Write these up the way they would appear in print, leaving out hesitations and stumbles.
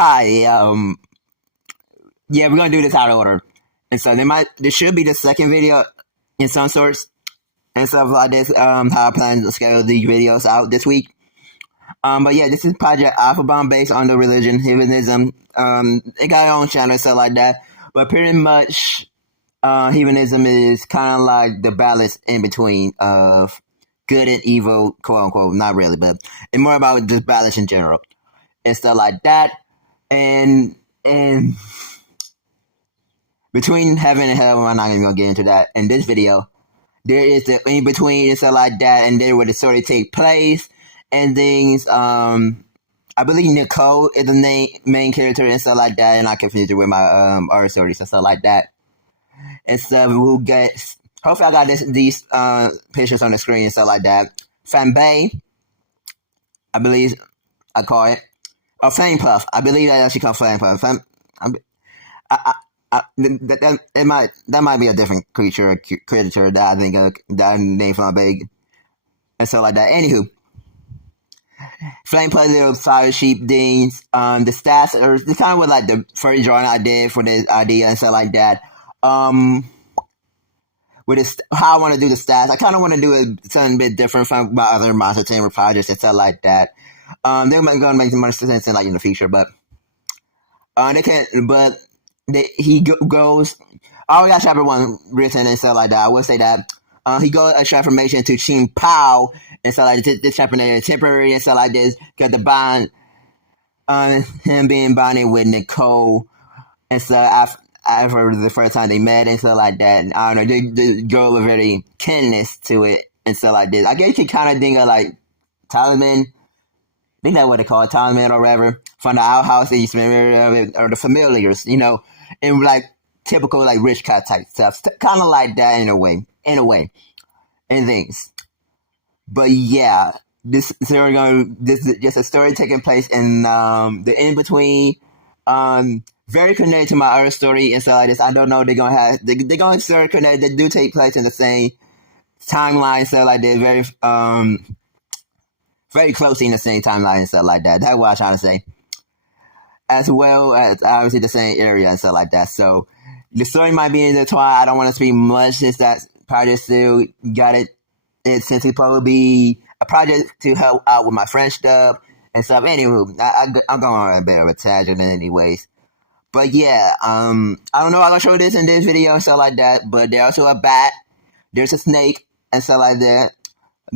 Hi. Yeah, we're gonna do this out of order, and so there should be the second video in some sorts and stuff like this. How I plan to schedule these videos out this week. But yeah, this is Project Alpha Bomb based on the religion heathenism. It got its own channel and stuff like that, but pretty much, heathenism is kind of like the balance in between of good and evil, quote unquote. Not really, but it's more about just balance in general and stuff like that. And between heaven and hell, I'm not even gonna get into that in this video. There is the in between and stuff like that, and there where the story take place and things. I believe Nicole is the main character and stuff like that, and I confused it with my other stories and stuff like that. And stuff who gets. Hopefully, I got these pictures on the screen and stuff like that. Fanbay, I believe I call it. Or Flame Puff. I believe that actually comes Flame Puff. That might be a different creature that I think that I named Flame and stuff like that. Anywho, Flame Puff, little fire sheep things. The stats are kind of what like the first drawing I did for this idea and stuff like that. With this, how I want to do the stats, I kind of want to do it something a bit different from my other Monster Tamer projects and stuff like that. They're going to make more sense in the future, but they can't. But he goes. I already got chapter 1 written and stuff like that. I will say that he goes a transformation to Ching Pao and stuff like this. This chapter is temporary and stuff like this. Got the bond, him being bonded with Nicole and stuff after the first time they met and stuff like that. And I don't know. The girl was very kinness to it and stuff like this. I guess you can kind of think of like Talisman. I think that's what they call it, Talisman or whatever, from the outhouse, or the familiars, and like typical like rich cat type stuff, kind of like that in a way, and things. But yeah, this is just a story taking place in the in between, very connected to my other story and stuff like this. I don't know they're gonna start connected. They do take place in the same timeline, stuff like this. Very closely in the same timeline and stuff like that. That's what I'm trying to say. As well as obviously the same area and stuff like that. So the story might be intertwined. I don't want to speak much since that project still got it. Since it's probably be a project to help out with my French stuff and stuff. Anywho, I'm going on a bit of a tangent anyways. But yeah, I don't know. I'm going to show this in this video and stuff like that. But there's also a bat. There's a snake and stuff like that.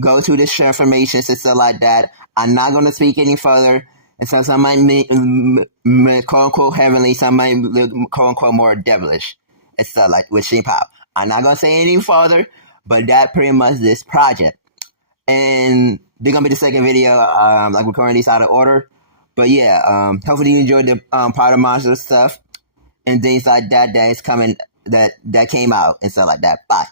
Go to the transformations and stuff like that. I'm not going to speak any further. And so some might quote unquote heavenly, some might quote unquote more devilish and stuff like with Shin Pao. I'm not going to say any further, but that pretty much this project. And they're going to be the second video, like recording these out of order. But yeah, hopefully you enjoyed the Powder Monster stuff and things like that that is coming, that came out and stuff like that. Bye.